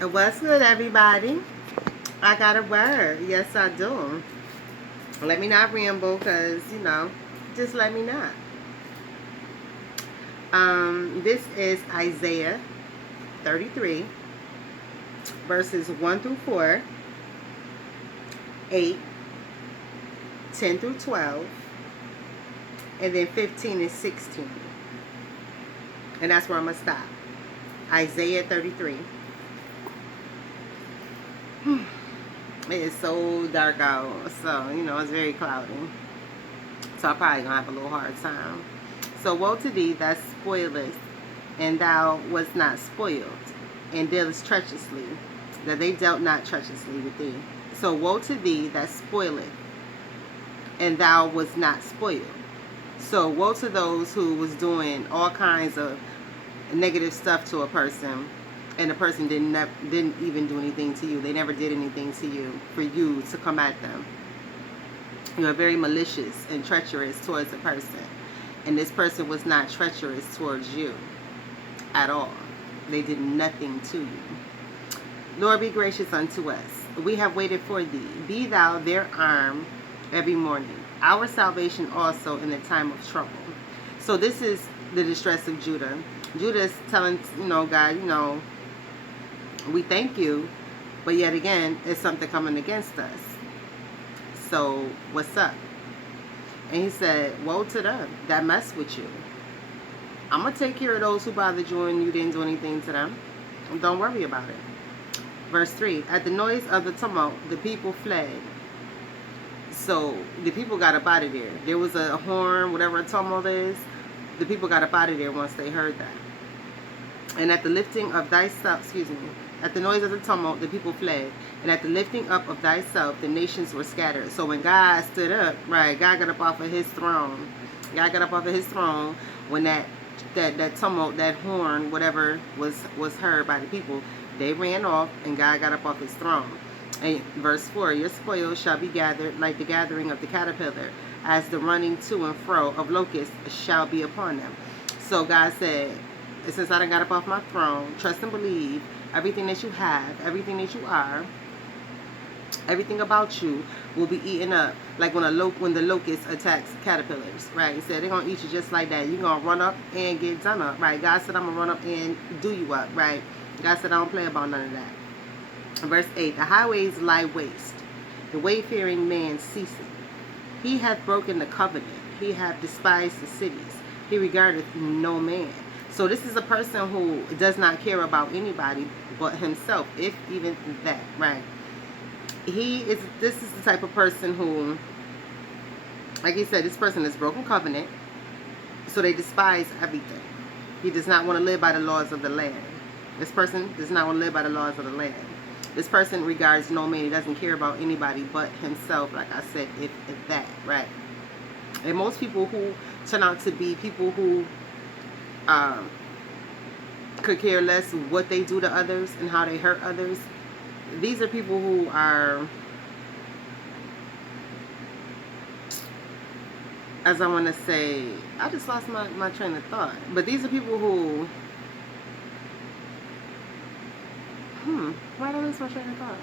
What's good, everybody? I got a word. Yes, I do. Let me not ramble, because, just let me not. This is Isaiah 33, verses 1 through 4, 8, 10 through 12, and then 15 and 16. And that's where I'm going to stop. Isaiah 33. It is so dark out, so, it's very cloudy. So I'm probably going to have a little hard time. So woe to thee that spoilest, and thou wast not spoiled, and dealest treacherously, that they dealt not treacherously with thee. So woe to thee that spoileth, and thou wast not spoiled. So woe to those who was doing all kinds of negative stuff to a person, and the person didn't even do anything to you. They never did anything to you for you to come at them. You are very malicious and treacherous towards a person, and this person was not treacherous towards you at all. They did nothing to you. Lord, be gracious unto us. We have waited for thee. Be thou their arm every morning, our salvation also in the time of trouble. So this is the distress of Judah. Judah is telling, God, we thank you, but yet again, it's something coming against us. So what's up? And he said, woe to them that mess with you. I'm going to take care of those who bothered you and you didn't do anything to them. Don't worry about it. Verse 3, at the noise of the tumult, the people fled. So the people got up out of there. There was a horn, whatever a tumult is. The people got up out of there once they heard that. And at the lifting of thyself, at the noise of the tumult, the people fled. And at the lifting up of thyself, the nations were scattered. So when God stood up, right, God got up off of his throne. God got up off of his throne when that tumult, that horn, whatever was heard by the people. They ran off, and God got up off his throne. And verse 4, your spoils shall be gathered like the gathering of the caterpillar, as the running to and fro of locusts shall be upon them. So God said, since I done got up off my throne, trust and believe, everything that you have, everything that you are, everything about you will be eaten up, like when the locust attacks caterpillars, right? He said they're going to eat you just like that. You're going to run up and get done up, right? God said I'm going to run up and do you up, right? God said I don't play about none of that. Verse 8, the highways lie waste, the wayfaring man ceaseth. He hath broken the covenant, he hath despised the cities, he regardeth no man. So this is a person who does not care about anybody but himself, if even that, right? This is the type of person who, like he said, this person has broken covenant, so they despise everything. He does not want to live by the laws of the land. This person does not want to live by the laws of the land. This person regards no man. He doesn't care about anybody but himself, like I said, if that, right? And most people who turn out to be people who could care less what they do to others and how they hurt others, these are people who are, as I want to say, I just lost my train of thought. But these are people who, why did I lose my train of thought?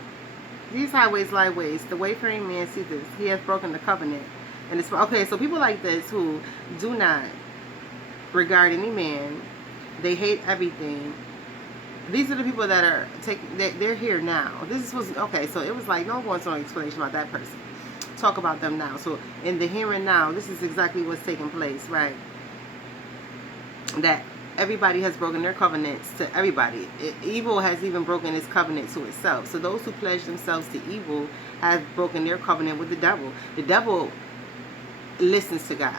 These highways lie waste. The wayfaring man sees this. He has broken the covenant. And it's okay. So people like this who do not regard any man, they hate everything. These are the people that are they're here now. This was okay. So it was like, no one's no explanation about that person. Talk about them now. So in the here and now, this is exactly what's taking place, right? That everybody has broken their covenants to everybody. Evil has even broken its covenant to itself. So those who pledge themselves to evil have broken their covenant with the devil. The devil listens to God.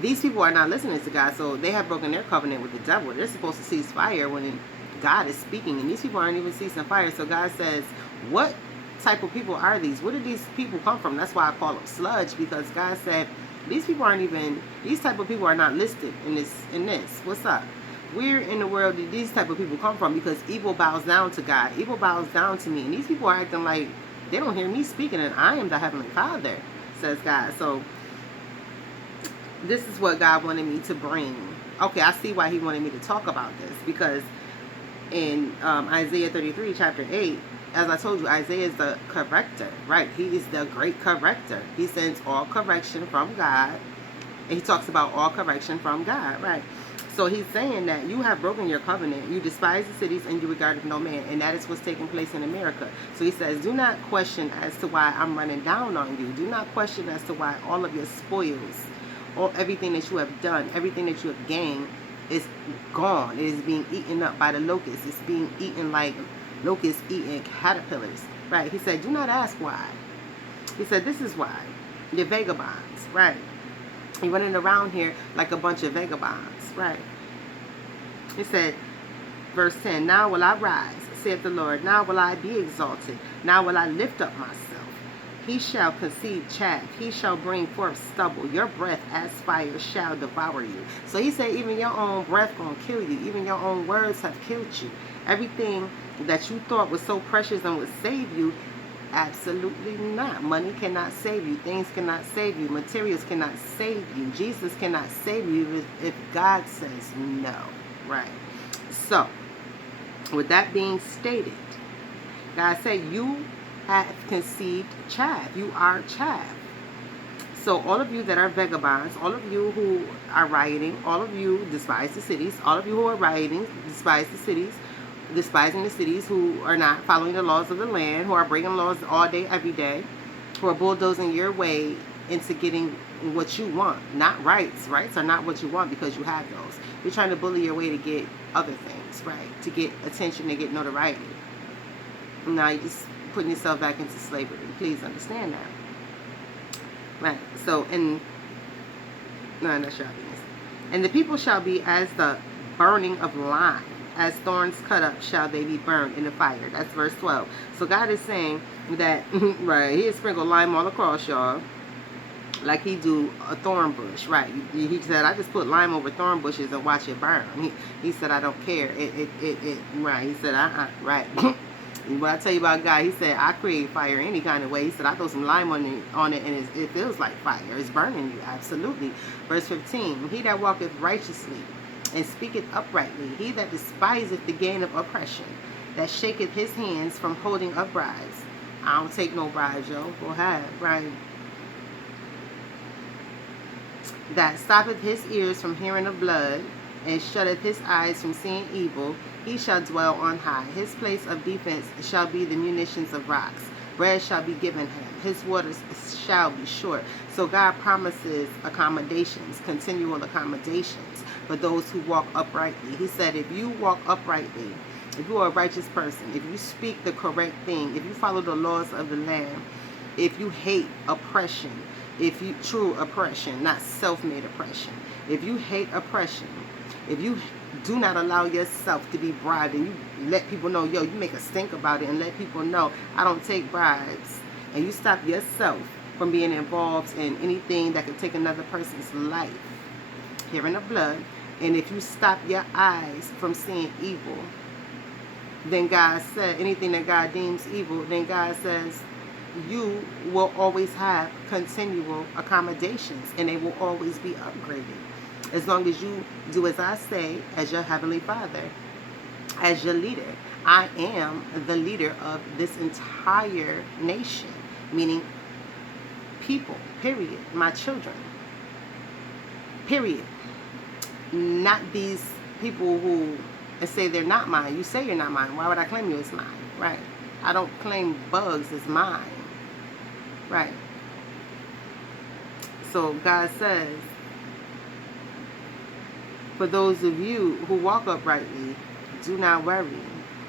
These people are not listening to God, so they have broken their covenant with the devil. They're supposed to cease fire when God is speaking, and these people aren't even ceasing fire. So God says, what type of people are these? Where did these people come from? That's why I call them sludge, because God said these people aren't even, these type of people are not listed in this. What's up? Where in the world did these type of people come from? Because evil bows down to God. Evil bows down to me. And these people are acting like they don't hear me speaking, and I am the Heavenly Father, says God. So this is what God wanted me to bring. Okay, I see why he wanted me to talk about this, because in Isaiah 33, chapter 8, as I told you, Isaiah is the corrector, right? He is the great corrector. He sends all correction from God. And he talks about all correction from God, right? So he's saying that you have broken your covenant. You despise the cities and you regard no man. And that is what's taking place in America. So he says, do not question as to why I'm running down on you. Do not question as to why all of your spoils, everything that you have done, everything that you have gained is gone. It is being eaten up by the locusts. It's being eaten like locusts eating caterpillars, right? He said, do not ask why. He said, this is why. You're vagabonds, right? You're running around here like a bunch of vagabonds, right? He said, verse 10, now will I rise, saith the Lord. Now will I be exalted. Now will I lift up myself. He shall conceive chaff. He shall bring forth stubble. Your breath as fire shall devour you. So he said, even your own breath gonna kill you. Even your own words have killed you. Everything that you thought was so precious and would save you, absolutely not. Money cannot save you. Things cannot save you. Materials cannot save you. Jesus cannot save you if God says no, right? So, with that being stated, God said, you have conceived chaff. You are chaff. So all of you that are vagabonds, all of you who are rioting, all of you despise the cities, all of you who are rioting, despise the cities, despising the cities, who are not following the laws of the land, who are breaking laws all day, every day, who are bulldozing your way into getting what you want. Not rights. Rights are not what you want because you have those. You're trying to bully your way to get other things, right? To get attention, to get notoriety. Now you're just putting yourself back into slavery. Please understand that. Right. So, and the people shall be as the burning of lime. As thorns cut up shall they be burned in the fire. That's verse 12. So God is saying that, right, he has sprinkled lime all across, y'all, like he do a thorn bush, right? He said, I just put lime over thorn bushes and watch it burn. He said, I don't care. Right. He said, right. What I tell you about God, he said, I create fire any kind of way. He said, I throw some lime on it and it feels like fire. It's burning you, absolutely. Verse 15, he that walketh righteously and speaketh uprightly, he that despiseth the gain of oppression, that shaketh his hands from holding up bribes. I don't take no bribes, yo. Go ahead, right? That stoppeth his ears from hearing of blood, and shutteth his eyes from seeing evil, he shall dwell on high. His place of defense shall be the munitions of rocks. Bread shall be given him. His waters shall be short. So God promises accommodations, continual accommodations for those who walk uprightly. He said, if you walk uprightly, if you are a righteous person, if you speak the correct thing, if you follow the laws of the land, if you hate oppression, if you true oppression, not self-made oppression, if you hate oppression, if you do not allow yourself to be bribed and you let people know, yo, you make a stink about it and let people know, I don't take bribes, and you stop yourself from being involved in anything that could take another person's life, hearing of blood, and if you stop your eyes from seeing evil, then God said, anything that God deems evil, then God says, you will always have continual accommodations and they will always be upgraded. As long as you do as I say, as your Heavenly Father, as your leader. I am the leader of this entire nation, meaning people, period. My children, period. Not these people who say they're not mine. You say you're not mine. Why would I claim you as mine? Right? I don't claim bugs as mine. Right? So God says, for those of you who walk uprightly, do not worry.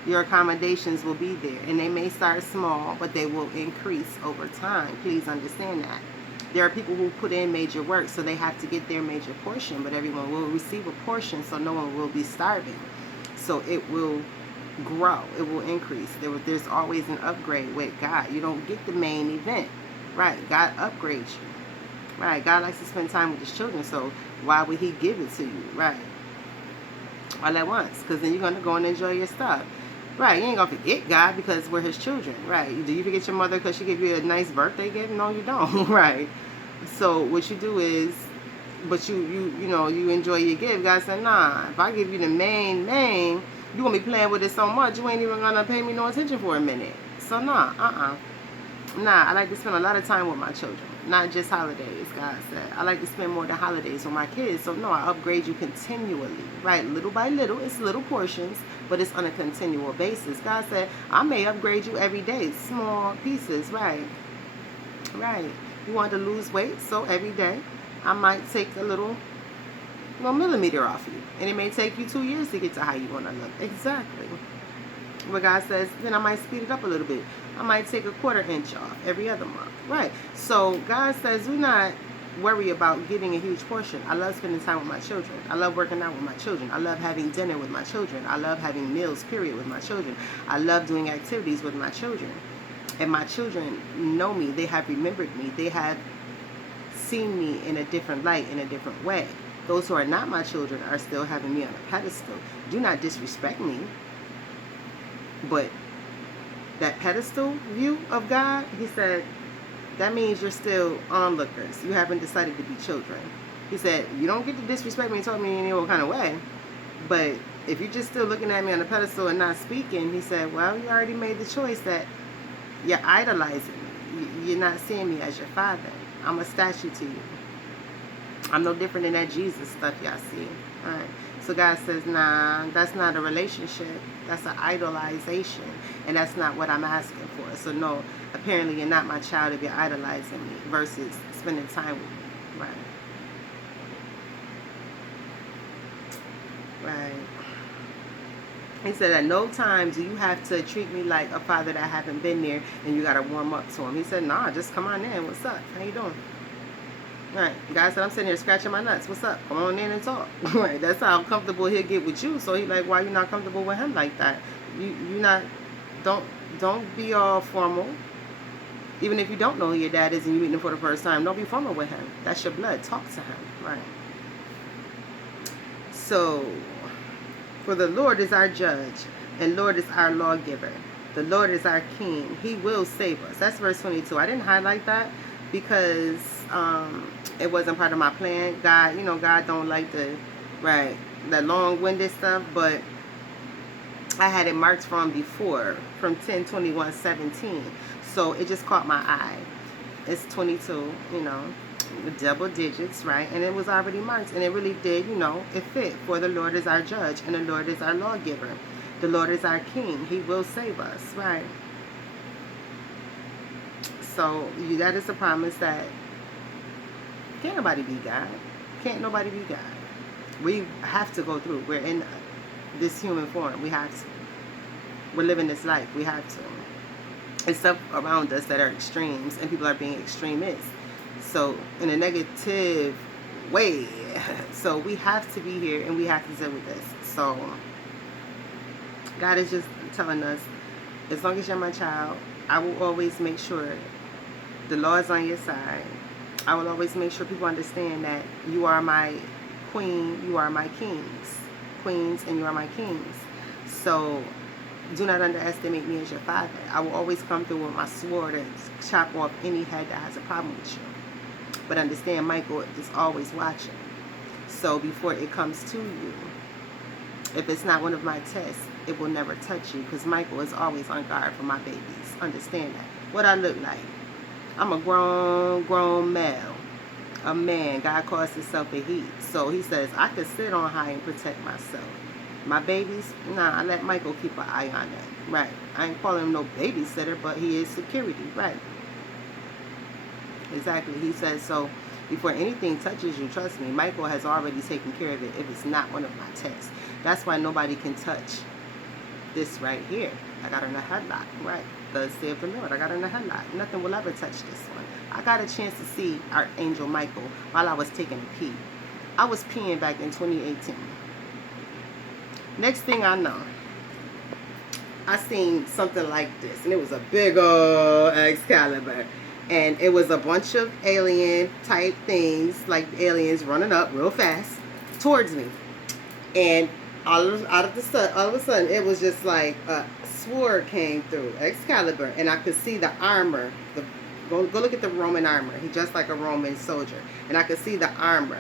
Your accommodations will be there. And they may start small, but they will increase over time. Please understand that. There are people who put in major work, so they have to get their major portion. But everyone will receive a portion, so no one will be starving. So it will grow. It will increase. There's always an upgrade with God. You don't get the main event. Right? God upgrades you. Right? God likes to spend time with his children, so why would he give it to you? Right? All at once, because then you're going to go and enjoy your stuff. Right? You ain't going to forget God because we're his children. Right? Do you forget your mother because she gave you a nice birthday gift? No, you don't. Right? So what you do is, but you enjoy your gift. God said, nah, if I give you the main, You gonna be playing with it so much, you ain't even gonna pay me no attention for a minute. So nah, Nah, I like to spend a lot of time with my children. Not just holidays, God said. I like to spend more than holidays with my kids. So no, I upgrade you continually. Right? Little by little. It's little portions, but it's on a continual basis. God said, I may upgrade you every day. Small pieces, right? Right. You want to lose weight, so every day I might take a little millimeter off you. And it may take you 2 years to get to how you want to look. Exactly. But God says, then I might speed it up a little bit. I might take a 1/4 inch off every other month. Right. So God says, do not worry about getting a huge portion. I love spending time with my children. I love working out with my children. I love having dinner with my children. I love having meals, period, with my children. I love doing activities with my children. And my children know me. They have remembered me. They have seen me in a different light, in a different way. Those who are not my children are still having me on a pedestal. Do not disrespect me. But that pedestal view of God, he said, that means you're still onlookers. You haven't decided to be children. He said, you don't get to disrespect me and talk to me in any old kind of way. But if you're just still looking at me on a pedestal and not speaking, he said, well, you already made the choice that you're idolizing me. You're not seeing me as your father. I'm a statue to you. I'm no different than that Jesus stuff y'all see. All right. So God says, nah, that's not a relationship. That's an idolization. And that's not what I'm asking for. So no, apparently you're not my child if you're idolizing me versus spending time with me. Right. Right. He said, at no time do you have to treat me like a father that haven't been there and you got to warm up to him. He said, nah, just come on in. What's up? How you doing? Right. God said, I'm sitting here scratching my nuts. What's up? Come on in and talk. Right. That's how comfortable he'll get with you. So he like, why you not comfortable with him like that? You not, don't be all formal. Even if you don't know who your dad is and you meet him for the first time, don't be formal with him. That's your blood. Talk to him. Right. So, for the Lord is our judge, and Lord is our lawgiver. The Lord is our king. He will save us. That's verse 22. I didn't highlight that because it wasn't part of my plan. God, God don't like the long-winded stuff, but I had it marked from before, from 10/21/17. So it just caught my eye. It's 22, double digits, right? And it was already marked, and it really did, it fit. For the Lord is our judge, and the Lord is our lawgiver. The Lord is our king. He will save us, right? So that is a promise that can't nobody be God. Can't nobody be God. We have to go through. We're in this human form. We have to. We're living this life. We have to. It's stuff around us that are extremes, and people are being extremists. So in a negative way. So we have to be here, and we have to deal with this. So God is just telling us, as long as you're my child, I will always make sure the law is on your side. I will always make sure people understand that you are my queen, you are my queens, and you are my kings. So do not underestimate me as your father. I will always come through with my sword and chop off any head that has a problem with you. But understand, Michael is always watching. So before it comes to you, if it's not one of my tests, it will never touch you, because Michael is always on guard for my babies. Understand that. What I look like. I'm a grown male. A man. God calls himself a he. So he says, I can sit on high and protect myself. My babies, I let Michael keep an eye on them. Right. I ain't calling him no babysitter, but he is security. Right. Exactly. He says, so before anything touches you, trust me, Michael has already taken care of it if it's not one of my texts. That's why nobody can touch this right here. I got her in a headlock. Right. Thus saith the Lord. I got her in a headlock. Nothing will ever touch this one. I got a chance to see Archangel Michael while I was taking a pee. I was peeing back in 2018. Next thing I know, I seen something like this, and it was a big old Excalibur, and it was a bunch of alien type things, like aliens running up real fast towards me, and all of a sudden, it was just like a sword came through, Excalibur, and I could see the armor. Go look at the Roman armor. He dressed like a Roman soldier, and I could see the armor.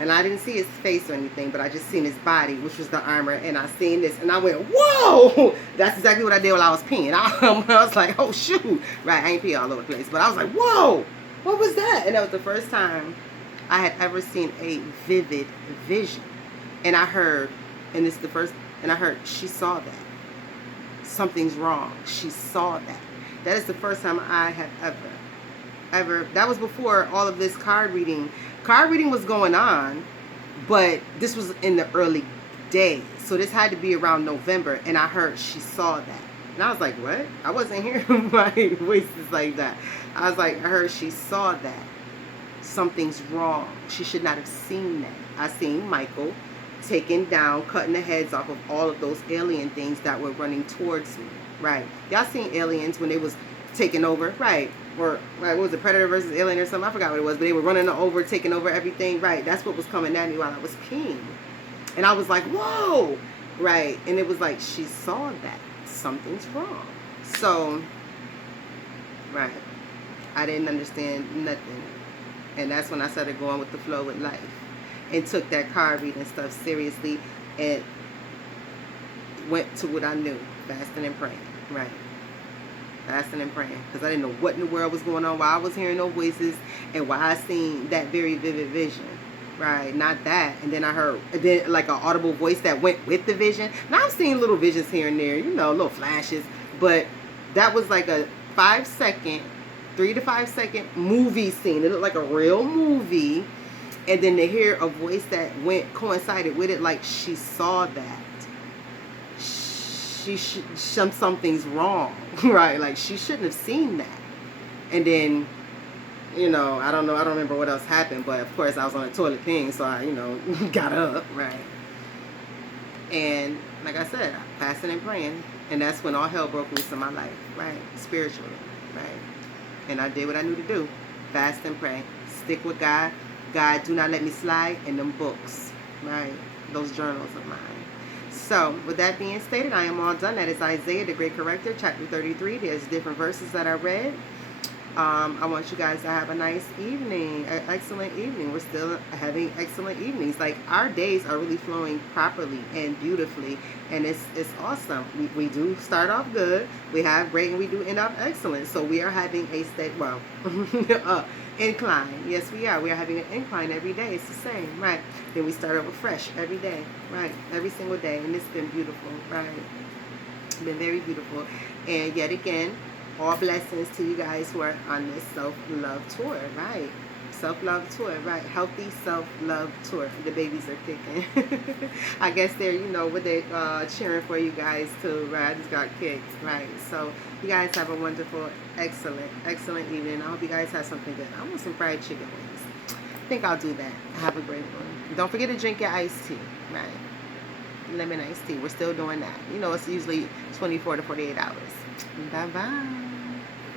And I didn't see his face or anything, but I just seen his body, which was the armor, and I seen this, and I went, whoa! That's exactly what I did while I was peeing. I was like, oh, shoot. Right, I ain't pee all over the place, but I was like, whoa! What was that? And that was the first time I had ever seen a vivid vision. And I heard, and this is the first, and I heard, she saw that. Something's wrong. She saw that. That is the first time I have ever, that was before all of this card reading was going on, but this was in the early days, so this had to be around November, and I heard she saw that, and I was like, what? I wasn't hearing my voices like that. I was like, I heard she saw that. Something's wrong. She should not have seen that. I seen Michael taking down, cutting the heads off of all of those alien things that were running towards me. Right, y'all seen Aliens when they was taking over, right? Or right, what was it, Predator versus Alien or something? I forgot what it was, but they were running over, taking over everything. Right, that's what was coming at me while I was peeing, and I was like, whoa, right? And it was like, she saw that something's wrong. So, right, I didn't understand nothing, and that's when I started going with the flow with life, and took that card reading stuff seriously, and went to what I knew, fasting and praying. Right. Fasting and praying, because I didn't know what in the world was going on, why I was hearing no voices, and why I seen that very vivid vision. Right, not that. And then I heard, then like an audible voice that went with the vision. Now I'm seeing little visions here and there, you know, little flashes, but that was like a 5-second, 3 to 5 second movie scene. It looked like a real movie, and then to hear a voice that coincided with it, like she saw that. Something's wrong, right? Like she shouldn't have seen that. And then, you know, I don't remember what else happened, but of course I was on the toilet peeing, so I, you know, got up, right? And like I said, fasting and praying, and that's when all hell broke loose in my life, right? Spiritually, right? And I did what I knew to do: fast and pray, stick with God. God, do not let me slide in them books, right? Those journals of mine. So, with that being stated, I am all done. That is Isaiah, the Great Corrector, chapter 33. There's different verses that I read. I want you guys to have a nice evening, an excellent evening. We're still having excellent evenings. Like, our days are really flowing properly and beautifully, and it's awesome. We do start off good, we have great, and we do end up excellent. So we are having a incline. Yes, we are. We are having an incline every day. It's the same, right? Then we start over fresh every day, right? Every single day, and it's been beautiful, right? It's been very beautiful, and yet again, all blessings to you guys who are on this self-love tour, right? Self-love tour, right? Healthy self-love tour. The babies are kicking. I guess they're, you know, what they cheering for you guys too, right? I just got kicked, right? So you guys have a wonderful, excellent evening. I hope you guys have something good. I want some fried chicken wings. I think I'll do that. Have a great one. Don't forget to drink your iced tea, right? Lemon iced tea. We're still doing that. You know, it's usually 24 to 48 hours. Bye-bye.